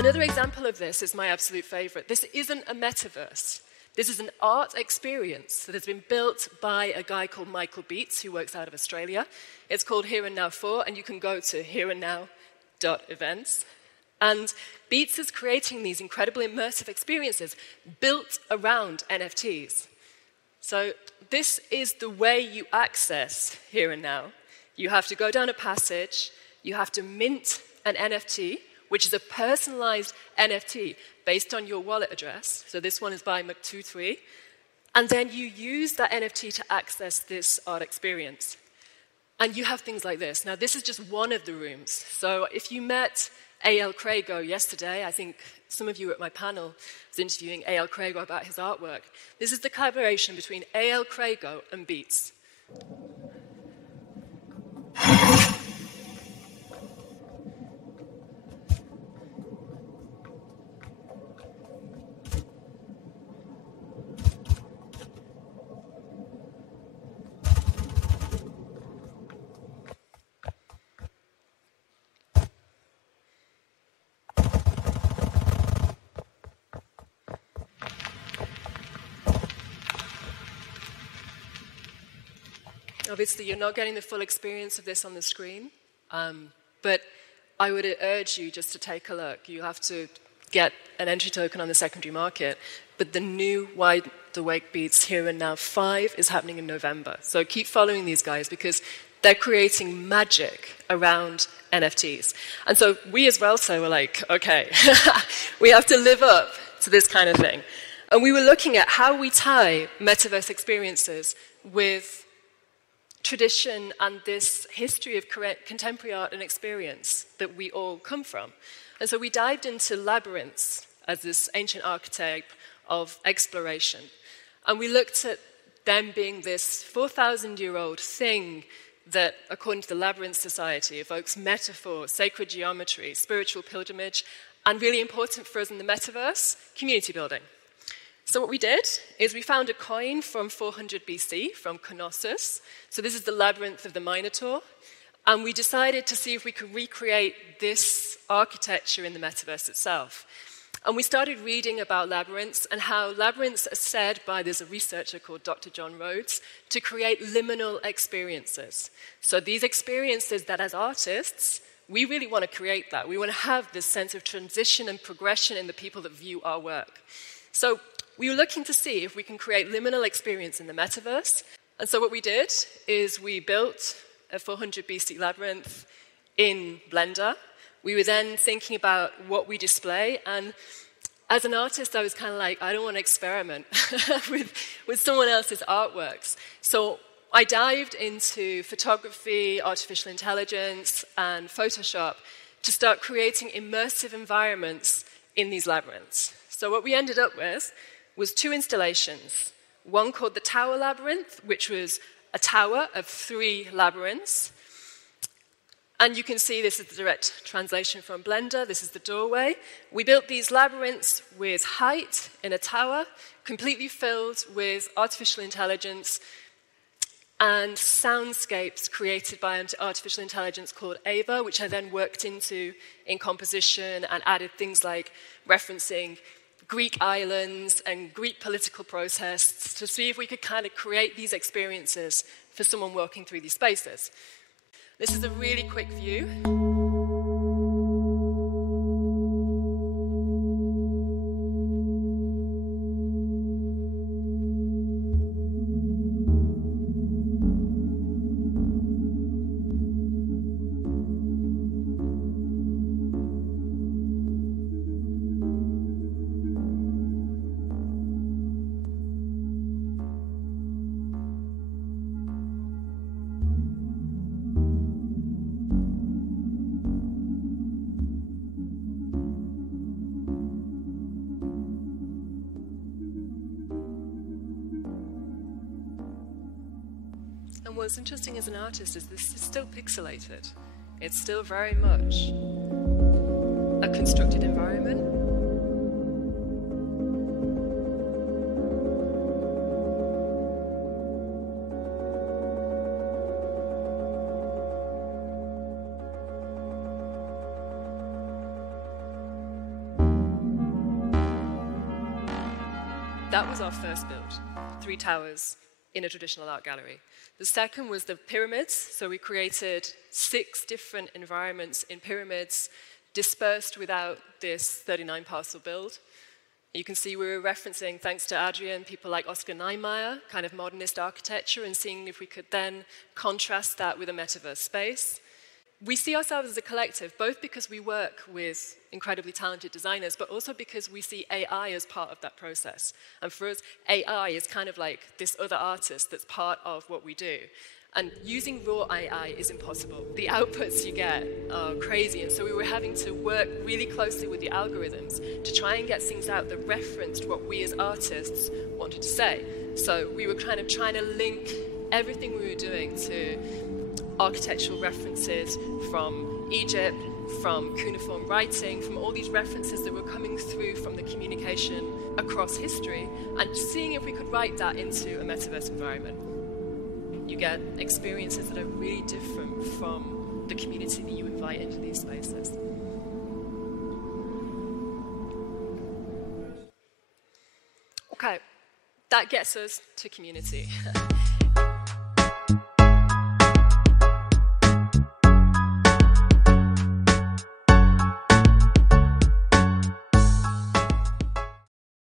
Another example of this is my absolute favorite. This isn't a metaverse. This is an art experience that has been built by a guy called Michael Beats, who works out of Australia. It's called Here and Now 4, and you can go to hereandnow.events. And Beats is creating these incredible immersive experiences built around NFTs. So this is the way you access Here and Now. You have to go down a passage, you have to mint an NFT, which is a personalized NFT based on your wallet address. So this one is by Mc23. And then you use that NFT to access this art experience. And you have things like this. Now, this is just one of the rooms. So if you met A.L. Crago yesterday, I think some of you at my panel was interviewing A.L. Crago about his artwork. This is the collaboration between A.L. Crago and Beats. Obviously, you're not getting the full experience of this on the screen, but I would urge you just to take a look. You have to get an entry token on the secondary market, but the new Wide Awake Beats Here and Now 5 is happening in November. So keep following these guys because they're creating magic around NFTs. And so we as Vueltta were like, okay, we have to live up to this kind of thing. And we were looking at how we tie metaverse experiences with tradition and this history of contemporary art and experience that we all come from. And so we dived into labyrinths as this ancient archetype of exploration. And we looked at them being this 4,000-year-old thing that, according to the Labyrinth Society, evokes metaphor, sacred geometry, spiritual pilgrimage, and really important for us in the metaverse, community building. So what we did is we found a coin from 400 BC from Knossos. So this is the labyrinth of the Minotaur. And we decided to see if we could recreate this architecture in the metaverse itself. And we started reading about labyrinths and how labyrinths are said by, there's a researcher called Dr. John Rhodes, to create liminal experiences. So these experiences that as artists, we really want to create that. We want to have this sense of transition and progression in the people that view our work. So we were looking to see if we can create liminal experience in the metaverse. And so what we did is we built a 400 BC labyrinth in Blender. We were then thinking about what we display. And as an artist, I was kind of like, I don't want to experiment with someone else's artworks. So I dived into photography, artificial intelligence, and Photoshop to start creating immersive environments in these labyrinths. So what we ended up with was 2 installations. One called the Tower Labyrinth, which was a tower of 3 labyrinths. And you can see this is the direct translation from Blender. This is the doorway. We built these labyrinths with height in a tower, completely filled with artificial intelligence and soundscapes created by artificial intelligence called Ava, which I then worked into in composition and added things like referencing Greek islands and Greek political protests to see if we could kind of create these experiences for someone walking through these spaces. This is a really quick view. And what's interesting as an artist is this is still pixelated. It's still very much a constructed environment. That was our first build, 3 towers in a traditional art gallery. The second was the pyramids. So we created 6 different environments in pyramids dispersed without this 39 parcel build. You can see we were referencing, thanks to Adrian, people like Oscar Niemeyer, kind of modernist architecture, and seeing if we could then contrast that with a metaverse space. We see ourselves as a collective, both because we work with incredibly talented designers, but also because we see AI as part of that process. And for us, AI is kind of like this other artist that's part of what we do. And using raw AI is impossible. The outputs you get are crazy, and so we were having to work really closely with the algorithms to try and get things out that referenced what we as artists wanted to say. So we were kind of trying to link everything we were doing to architectural references from Egypt, from cuneiform writing, from all these references that were coming through from the communication across history, and seeing if we could write that into a metaverse environment. You get experiences that are really different from the community that you invite into these spaces. Okay, that gets us to community.